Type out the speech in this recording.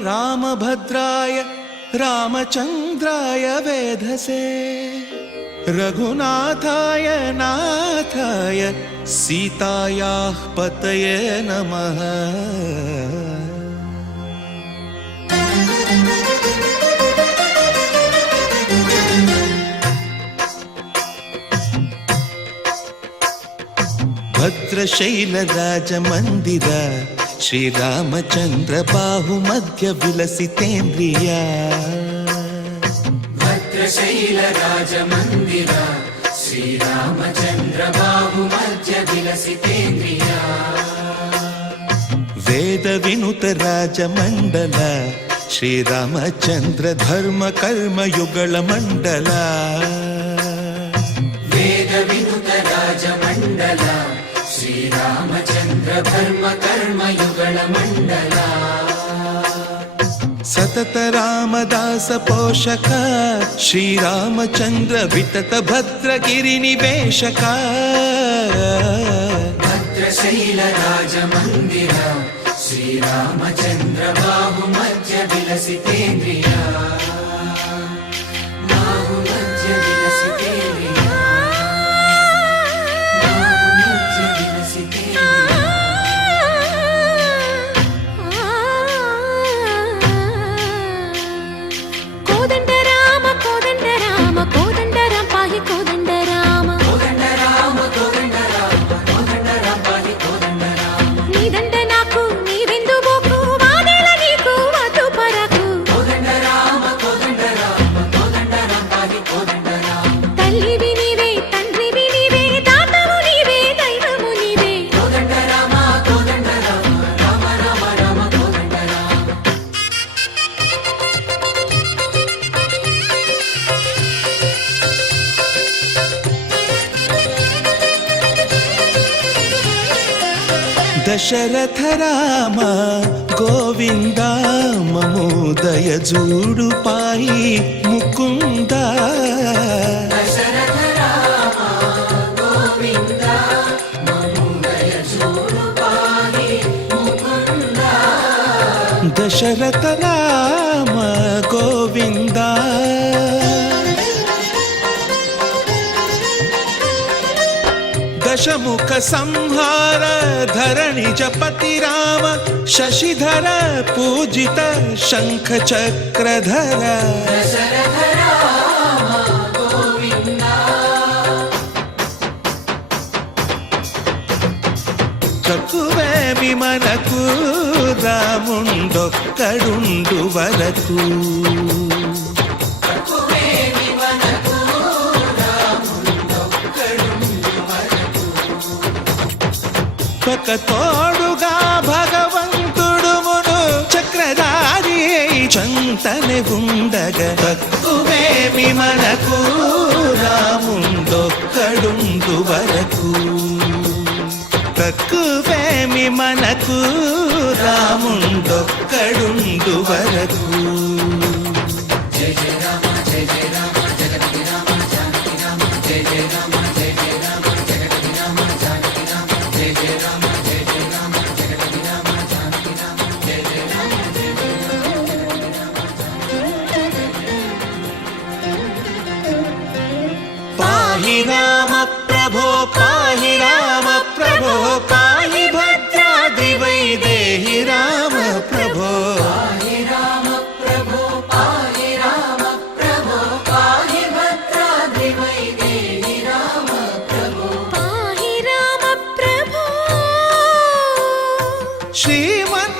रामभद्राय रामचन्द्राय वेधसे रघुनाथाय नाथाय सीतायाः पतये नमः। भद्रशैलराजमन्दिर श्रीरामचन्द्र बाहुमध्य विलसितेन्द्रिया। भद्रशैलराजमन्दिर श्रीरामचन्द्र बाहुमध्य विलसितेन्द्रिया। वेदविनुत राजमण्डल श्रीरामचन्द्र धर्म कर्म युगल मण्डल। वेदविनुत राजमण्डल श्रीरामचन्द्र धर्म कर्म युगल मण्डल। सतत रामदास पोषक श्रीरामचन्द्र वितत भद्रगिरि निवेशक। भद्रशैल राजमन्दिर श्रीरामचन्द्र बाहुमध्य विलसितेन्द्रिया। बाहुमध्य विलसितेन्द्रिया। बाहुमध्य विलसितेन्द्रिया। कोदंड राम पाहि कोदंड राम। कोदंड राम कोदंड राम कोदंड राम पाहि कोदंड राम। नी దండ నాకు నీ వెందు బోకు వాదేల నీకు వతు పరకు। కోదండ రామ పాहि కోదండ రామ। తల్లివి నీవే తండ్రివి నీవే దాతవు నీవే దైవము నీవే। కోదండ రామ రామ రామ రామ కోదండ రామ। दशरथ राम गोविंद ममोदय जूडु पाहि मुकुंद। दशरथ राम गोविंद ममोदय जूडु पाहि मुकुंद। दशरथ राम गोविंद दशमुख संहार धरणि जपति राम शशिधर पूजित शंख चक्रधर। दशरथ राम गोविंद। चकुवेमि मनकु रामुंडొక్కడుండు వరకు। ఒక తోడుగా భగవంతుడు మును చక్రధారి చంతనే ఉండగా తక్కువేమి మనకు రాముండొక్కడుండు వరకు। తక్కువేమి మనకు రాముండొక్కడుండు వరకు। జయ జయ రామ జయ జయ రామ జగతి రామ జానకి రామ జయ జయ రామ జయ జయ రామ జగతి రామ జానకి రామ జయ జయ రామ జయ జయ రామ జగతి రామ జానకి రామ జయ జయ రామ జయ జయ రామ పాహి రామ ప్రభో పాహి రామ ప్రభో పాహి భద్రాద్రి వైదేహి రామ ప్రభో। పాహి రామ ప్రభో పాహి రామ ప్రభో పాహి భద్రాద్రి వైదేహి రామ ప్రభో। పాహి రామ ప్రభో శ్రీమన్